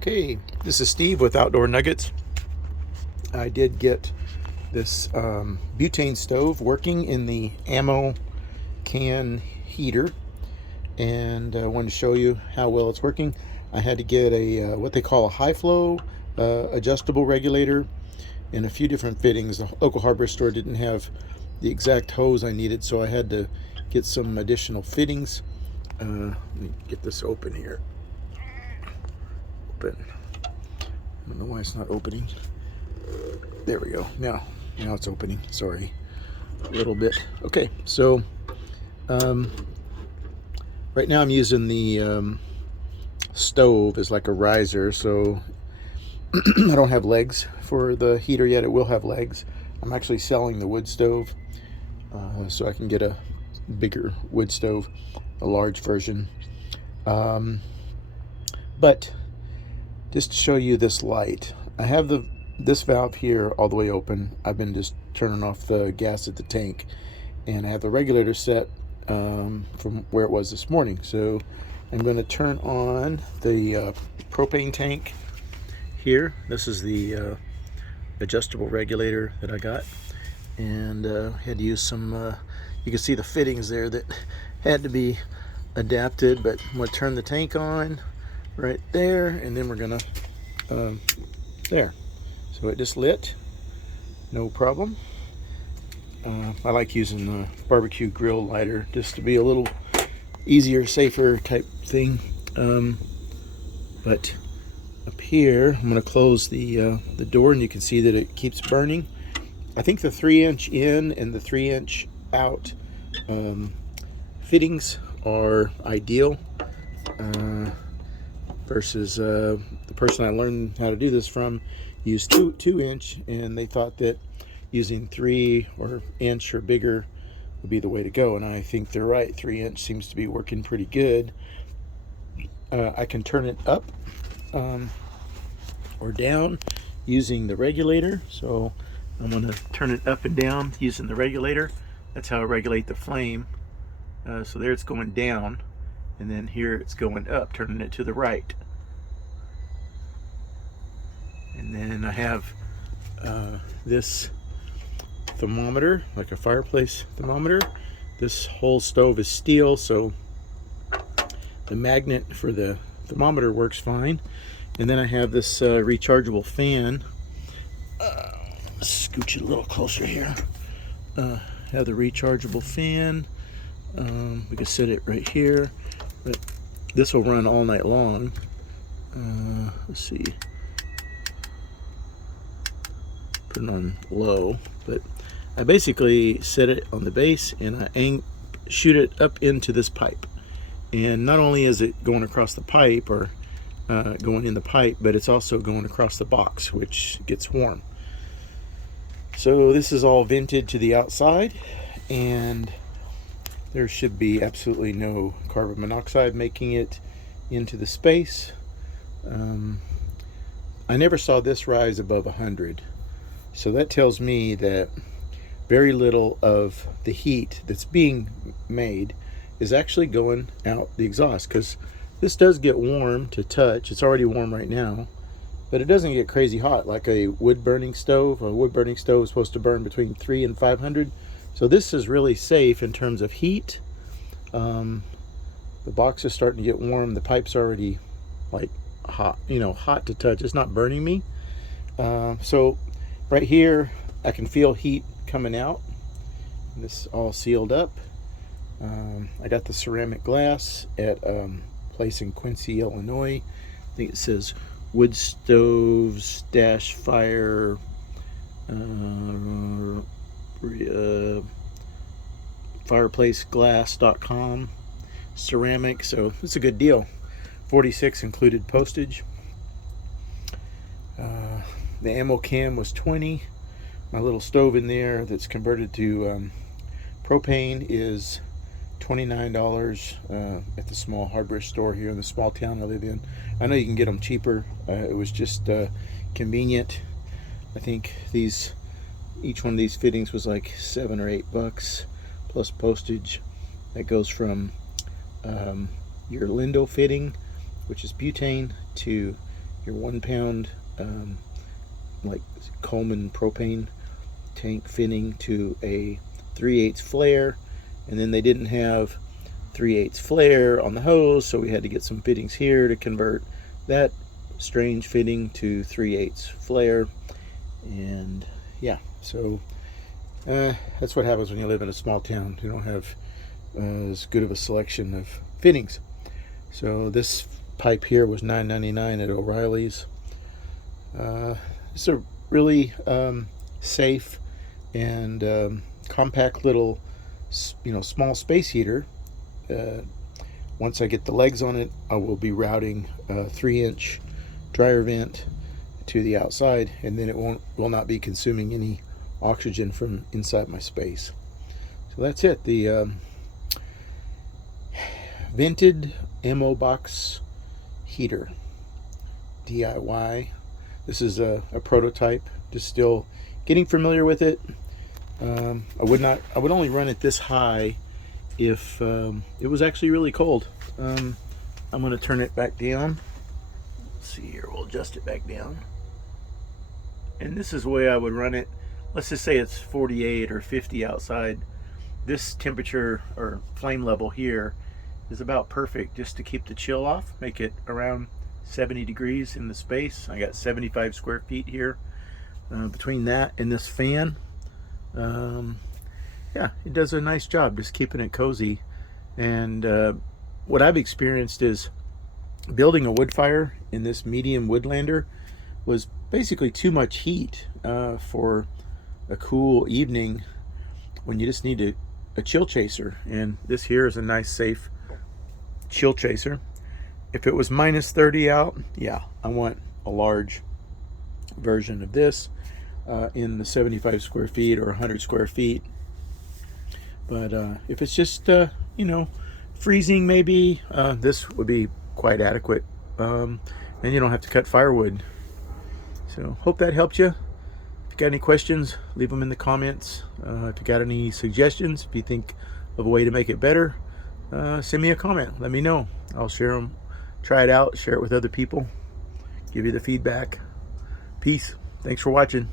Okay, this is Steve with Outdoor Nuggets. I did get this butane stove working in the ammo can heater, and I wanted to show you how well it's working. I had to get a what they call a high flow adjustable regulator and a few different fittings. The local hardware store didn't have the exact hose I needed, so I had to get some additional fittings. Let me get this open here. Open. I don't know why it's not opening. There we go. Now it's opening. Sorry, a little bit. Okay, so right now I'm using the stove as like a riser, so I don't have legs for the heater yet. It will have legs. I'm actually selling the wood stove, so I can get a bigger wood stove, a large version. But just to show you this light, I have this valve here all the way open. I've been just turning off the gas at the tank, and I have the regulator set from where it was this morning. So I'm going to turn on the propane tank here. This is the adjustable regulator that I got, and had to use some you can see the fittings there that had to be adapted, but I'm going to turn the tank on right there, and then we're gonna there, so it just lit, no problem. I like using the barbecue grill lighter just to be a little easier, safer type thing. But up here I'm going to close the door, and you can see that it keeps burning. I think the 3-inch in and the 3-inch out fittings are ideal, versus the person I learned how to do this from used 2-inch, and they thought that using 3-inch or bigger would be the way to go, and I think they're right. 3-inch seems to be working pretty good. I can turn it up or down using the regulator, so I'm going to turn it up and down using the regulator. That's how I regulate the flame. So there it's going down, and then here it's going up, turning it to the right. And then I have this thermometer, like a fireplace thermometer. This whole stove is steel, so the magnet for the thermometer works fine. And then I have this rechargeable fan. Scooch it a little closer here. Have the rechargeable fan. We can set it right here, but this will run all night long. Let's see, put it on low, but I basically set it on the base, and I shoot it up into this pipe. And not only is it going across the pipe, or going in the pipe, but it's also going across the box, which gets warm. So this is all vented to the outside, and there should be absolutely no carbon monoxide making it into the space. I never saw this rise above 100, so that tells me that very little of the heat that's being made is actually going out the exhaust, because this does get warm to touch. It's already warm right now, but it doesn't get crazy hot like a wood burning stove. A wood burning stove is supposed to burn between 300 and 500. So this is really safe in terms of heat. The box is starting to get warm. The pipe's already like hot, hot to touch. It's not burning me. So right here, I can feel heat coming out. This is all sealed up. I got the ceramic glass at place in Quincy, Illinois. I think it says Wood Stoves Fire fireplaceglass.com. Ceramic, so it's a good deal. $46 included postage. The ammo can was $20. My little stove in there that's converted to propane is $29 at the small hardware store here in the small town I live in. I know you can get them cheaper. It was just convenient. I think each one of these fittings was like $7 or $8 plus postage. That goes from your Lindo fitting, which is butane, to your 1 pound like Coleman propane tank fitting to a 3/8 flare, and then they didn't have 3/8 flare on the hose, so we had to get some fittings here to convert that strange fitting to 3/8 flare. And yeah, so that's what happens when you live in a small town. You don't have as good of a selection of fittings. So this pipe here was $9.99 at O'Reilly's. It's a really safe and compact little, small space heater. Once I get the legs on it, I will be routing a 3-inch dryer vent to the outside, and then it will not be consuming any oxygen from inside my space. So that's it. The vented MO box heater, DIY. This is a prototype, just still getting familiar with it. I would only run it this high if it was actually really cold. I'm going to turn it back down. Let's see here, we'll adjust it back down. And this is the way I would run it. Let's just say it's 48 or 50 outside. This temperature or flame level here is about perfect just to keep the chill off, make it around 70 degrees in the space. I got 75 square feet here. Between that and this fan, yeah, it does a nice job just keeping it cozy. And what I've experienced is building a wood fire in this medium Woodlander was basically too much heat for a cool evening when you just need a chill chaser. And this here is a nice, safe chill chaser. If it was minus 30 out, yeah, I want a large version of this in the 75 square feet or 100 square feet. But if it's just, freezing maybe, this would be quite adequate. And you don't have to cut firewood. So hope that helped you. If you got any questions, leave them in the comments. If you got any suggestions, if you think of a way to make it better, send me a comment. Let me know. I'll share them, try it out, share it with other people, give you the feedback. Peace. Thanks for watching.